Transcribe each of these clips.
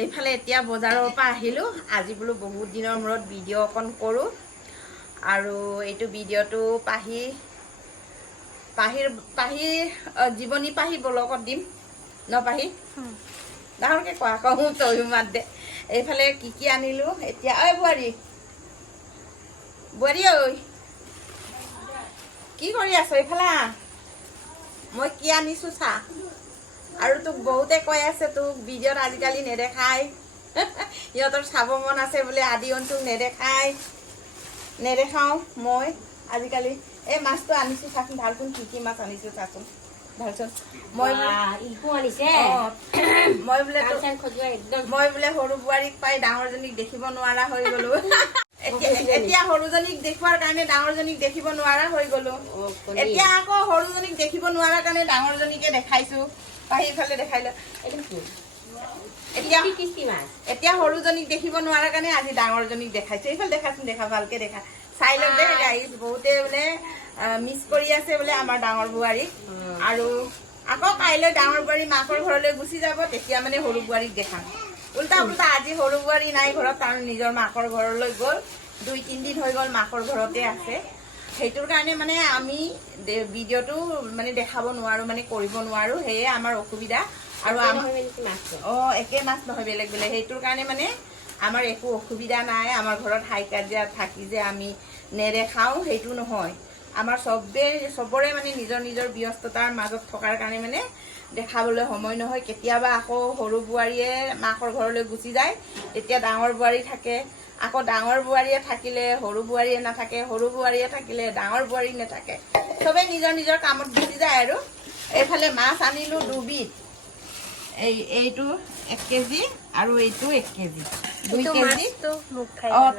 এইফালে এতিয়া বজাৰৰ পৰা আহিলোঁ। আজি বোলো বহুত দিনৰ মূৰত ভিডিঅ' অকণ কৰোঁ আৰু এইটো ভিডিঅ'টো পাহিৰ জীৱনী পাহি ব্লগত দিম ন পাহি ডাঙৰকৈ কোৱা কওঁ তয়ো মাত দে। এইফালে কি আনিলোঁ এতিয়া। ঐ বোৱাৰী ঐ কি কৰি আছ? এইফালে মই কি আনিছোঁ চা। আৰু তোক বহুতে কৈ আছে তোক ভিডিঅ'ত আজিকালি নেদেখাই। সিহঁতৰ চাব মন আছে বোলে আদি অন্তুক নেদেখাওঁ মই আজিকালি। এই মাছটো আনিছোঁ চাচোন, ভালচোন কি মাছ আনিছোঁ চাচোন ভালচোন। মই বোলে সৰু বোৱাৰীক পাই ডাঙৰজনীক দেখিব নোৱাৰা হৈ গ'লো। এতিয়া সৰুজনীক দেখুৱাৰ কাৰণে ডাঙৰজনীক দেখিব নোৱাৰা হৈ গ'লো। এতিয়া আকৌ সৰুজনীক দেখিব নোৱাৰাৰ কাৰণে ডাঙৰজনীকে দেখাইছোঁ। পাহিফালে দেখাই ল। এতিয়া সৰুজনীক দেখিব নোৱাৰাৰ কাৰণে আজি ডাঙৰজনীক দেখাইছোঁ। এইফালে দেখাচোন, দেখা ভালকে দেখা, চাই লওক দে গাইজ। বহুতে বোলে মিছ কৰি আছে বোলে আমাৰ ডাঙৰ বোৱাৰীক। আৰু আকৌ কাইলৈ ডাঙৰ বোৱাৰী মাকৰ ঘৰলৈ গুচি যাব, তেতিয়া মানে সৰু বোৱাৰীক দেখাম। উল্টা আজি সৰু বোৱাৰী নাই ঘৰত, তাৰ নিজৰ মাকৰ ঘৰলৈ গ'ল। 2-3 দিন হৈ গ'ল মাকৰ ঘৰতে আছে। সেইটোৰ কাৰণে মানে আমি ভিডিঅ'টো মানে দেখাব নোৱাৰোঁ, মানে কৰিব নোৱাৰোঁ। সেয়ে আমাৰ অসুবিধা। আৰু একে মাছ নহয়, বেলেগ বেলেগ। সেইটোৰ কাৰণে মানে আমাৰ একো অসুবিধা নাই। আমাৰ ঘৰত হাই কাজিয়া থাকি যে আমি নেদেখাওঁ সেইটো নহয়। আমাৰ চবৰে মানে নিজৰ নিজৰ ব্যস্ততাৰ মাজত থকাৰ কাৰণে মানে দেখাবলৈ সময় নহয়। কেতিয়াবা আকৌ সৰু বোৱাৰীয়ে মাকৰ ঘৰলৈ গুচি যায়, তেতিয়া ডাঙৰ বোৱাৰী থাকে। আকৌ ডাঙৰ বোৱাৰীয়ে থাকিলে সৰু বোৱাৰীয়ে নাথাকে, সৰু বোৱাৰীয়ে থাকিলে ডাঙৰ বোৱাৰী নাথাকে। চবেই নিজৰ নিজৰ কামত গুচি যায় আৰু। এইফালে মাছ আনিলোঁ 2 বিধ। এইটো 1 কেজি আৰু এইটো 1 কেজি, 2 কেজি।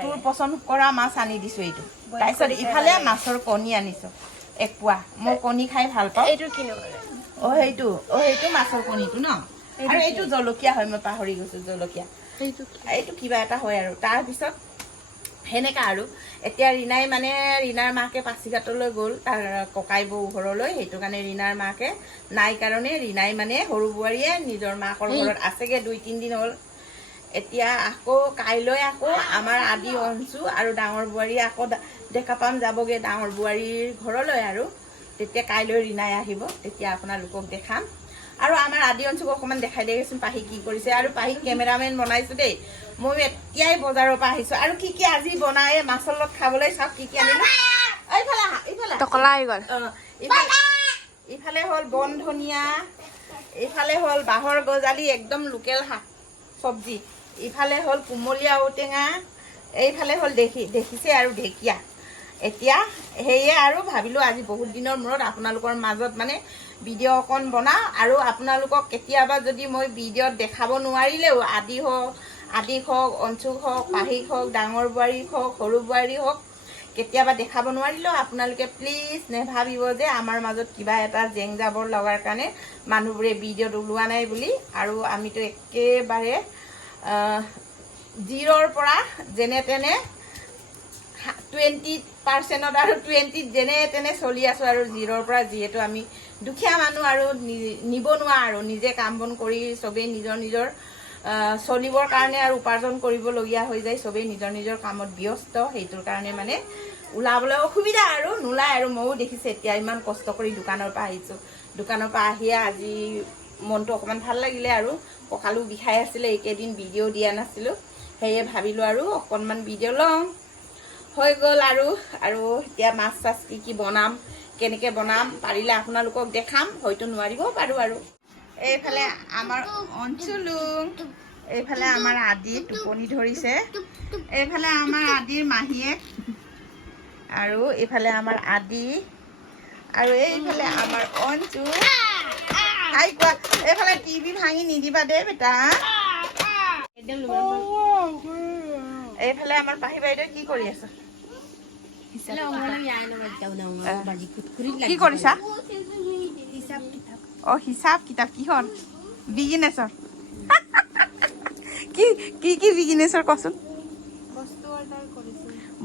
তোৰ পচন্দ কৰা মাছ আনি দিছোঁ এইটো। তাৰপিছত ইফালে মাছৰ কণী আনিছোঁ 1 পোৱা। মই কণী খাই ভাল পাওঁ। সেইটো মাছৰ কণীটো ন। আৰু এইটো জলকীয়া হয়, মই পাহৰি গৈছোঁ জলকীয়া। এইটো কিবা এটা হয় আৰু। তাৰপিছত সেনেকা আৰু। এতিয়া ৰীণাৰ মাকে পাছিঘাটলৈ গ'ল তাৰ ককাই বৌ ঘৰলৈ। সেইটো কাৰণে ৰীণাৰ মাকে নাই কাৰণে ৰীণাই মানে সৰু বোৱাৰীয়ে নিজৰ মাকৰ ঘৰত আছেগে 2-3 দিন হ'ল। এতিয়া আকৌ কাইলৈ আকৌ আমাৰ আদি অঞ্চু আৰু ডাঙৰ বোৱাৰীয়ে আকৌ দেখা পাম যাবগৈ ডাঙৰ বোৱাৰীৰ ঘৰলৈ আৰু। তেতিয়া কাইলৈ ৰীণাই আহিব, তেতিয়া আপোনালোকক দেখাম। আৰু আমাৰ আদি অঞ্চুক অকণমান দেখাই দিয়েচোন পাহি কি কৰিছে। আৰু পাহিক কেমেৰামেন বনাইছোঁ দেই। মই এতিয়াই বজাৰৰ পৰা আহিছোঁ। আৰু কি আজি বনাই মাছৰ লগত খাবলৈ চাওক কি আনিলোঁ। ইফালে হ'ল বন ধনিয়া, ইফালে হ'ল বাঁহৰ গজালি একদম লোকেল শাক চব্জি, ইফালে হ'ল কুমলীয়া ঔটেঙা, এইফালে হ'ল দেখিছে আৰু ঢেকীয়া। এতিয়া সেয়ে আৰু ভাবিলোঁ আজি বহুত দিনৰ মূৰত আপোনালোকৰ মাজত মানে ভিডিঅ' অকণ বনাওঁ। আৰু আপোনালোকক কেতিয়াবা যদি মই ভিডিঅ'ত দেখাব নোৱাৰিলেও আদিক হওক, অঞ্চুক হওক, পাহিক হওক, ডাঙৰ বোৱাৰীক হওক, সৰু বোৱাৰী হওক, কেতিয়াবা দেখাব নোৱাৰিলেও আপোনালোকে প্লিজ নেভাবিব যে আমাৰ মাজত কিবা এটা জেং জাবৰ লগাৰ কাৰণে মানুহবোৰে ভিডিঅ'ত ওলোৱা নাই বুলি। আৰু আমিতো একেবাৰে 0ৰ পৰা যেনে তেনে 20% আৰু 20 যেনে তেনে চলি আছোঁ। আৰু 0ৰ পৰা, যিহেতু আমি দুখীয়া মানুহ আৰু নিবনুৱা আৰু নিজে কাম বন কৰি চবেই নিজৰ চলিবৰ কাৰণে আৰু উপাৰ্জন কৰিবলগীয়া হৈ যায়। চবেই নিজৰ কামত ব্যস্ত। সেইটোৰ কাৰণে মানে ওলাবলৈ অসুবিধা আৰু নোলায়। আৰু ময়ো দেখিছে এতিয়া ইমান কষ্ট কৰি দোকানৰ পৰা আহিছোঁ। দোকানৰ পৰা আহিয়ে আজি মনটো অকণমান ভাল লাগিলে আৰু কঁকালো বিষাই আছিলে। এইকেইদিন ভিডিঅ' দিয়া নাছিলোঁ, সেয়ে ভাবিলোঁ আৰু অকণমান ভিডিঅ' লওঁ। হৈ গ'ল আৰু এতিয়া মাছ চাছ কি বনাম, কেনেকৈ বনাম পাৰিলে আপোনালোকক দেখাম, হয়তো নোৱাৰিবও পাৰোঁ আৰু। এইফালে আমাৰ অঞ্চলুং, এইফালে আমাৰ আদি টোপনি ধৰিছে, এইফালে আমাৰ আদিৰ মাহীয়েক, আৰু এইফালে আমাৰ আদি, আৰু এইফালে আমাৰ অঞ্চু। কোৱা এইফালে টিভি ভাঙি নিদিবা দেই বেটা। এইফালে আমাৰ পাহি বাইদেউ কি কৰি আছে? কি কৰিছা? হিচাপ কিতাপ কিহৰ? বিজনেছৰ? কি বিজনেছৰ কচোন?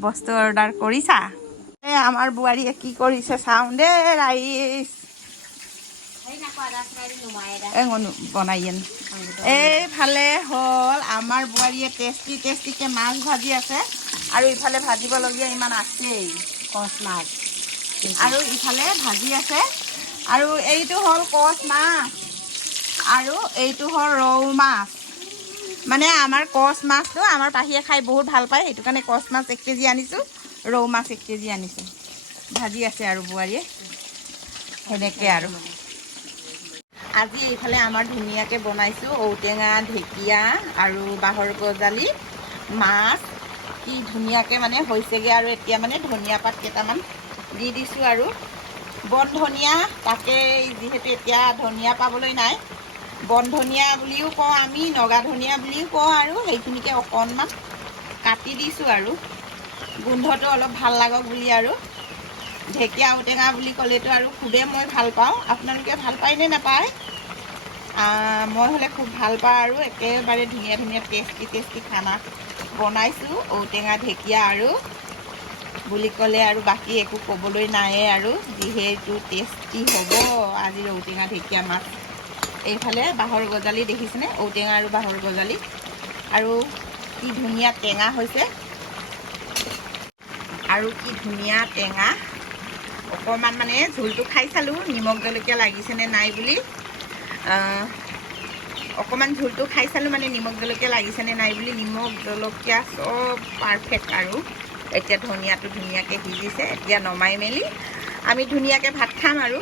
বস্তু অৰ্ডাৰ কৰিছা? আমাৰ বোৱাৰীয়ে কি কৰিছে চাওঁ দেই। ৰাইচ বনাই এইফালে হ'ল আমাৰ বোৱাৰীয়ে টেষ্টিকৈ মাছ ভাজি আছে আৰু ইফালে ভাজিবলগীয়া ইমান আছেই কচ মাছ আৰু ইফালে ভাজি আছে আৰু এইটো হ'ল কচ মাছ আৰু এইটো হ'ল ৰৌ মাছ মানে আমাৰ কচ মাছটো আমাৰ পাহিয়ে খাই বহুত ভাল পায় সেইটো কাৰণে কচ মাছ 1 কেজি আনিছোঁ ৰৌ মাছ 1 কেজি আনিছোঁ ভাজি আছে আৰু বোৱাৰীয়ে সেনেকৈ আৰু আজি এইফালে আমাৰ ধুনীয়াকৈ বনাইছোঁ ঔটেঙা ঢেকীয়া আৰু বাঁহৰ গজালি মাছ কি ধুনীয়াকৈ মানে হৈছেগৈ আৰু এতিয়া মানে ধনিয়া পাত কেইটামান দি দিছোঁ আৰু বন ধনিয়া তাকে যিহেতু এতিয়া ধনিয়া পাবলৈ নাই বন ধনিয়া বুলিও কওঁ আমি নগা ধনিয়া বুলিও কওঁ আৰু সেইখিনিকে অকণমান কাটি দিছোঁ আৰু গোন্ধটো অলপ ভাল লাগক বুলি আৰু ঢেকীয়া ঔটেঙা বুলি ক'লেতো আৰু খুবেই মই ভাল পাওঁ আপোনালোকে ভাল পায়নে নাপায় মই হ'লে খুব ভাল পাওঁ আৰু একেবাৰে ধুনীয়া ধুনীয়া টেষ্টি খানা বনাইছোঁ ঔটেঙা ঢেকীয়া আৰু বুলি ক'লে আৰু বাকী একো ক'বলৈ নাইয়ে আৰু যিহেতু টেষ্টি হ'ব আজিৰ ঔটেঙা ঢেকীয়া মাছ এইফালে বাঁহৰ গজালি দেখিছেনে ঔটেঙা আৰু বাঁহৰ গজালি আৰু কি ধুনীয়া টেঙা হৈছে আৰু কি ধুনীয়া টেঙা অকণমান মানে ঝোলটো খাই চালোঁ নিমখ জলকীয়া লাগিছেনে নাই বুলি অকণমান ঝোলটো খাই চালোঁ মানে নিমখ জলকীয়া লাগিছেনে নাই বুলি নিমখ জলকীয়া চব পাৰফেক্ট আৰু এতিয়া ধনিয়াটো ধুনীয়াকৈ সিজিছে এতিয়া নমাই মেলি আমি ধুনীয়াকৈ ভাত খাম আৰু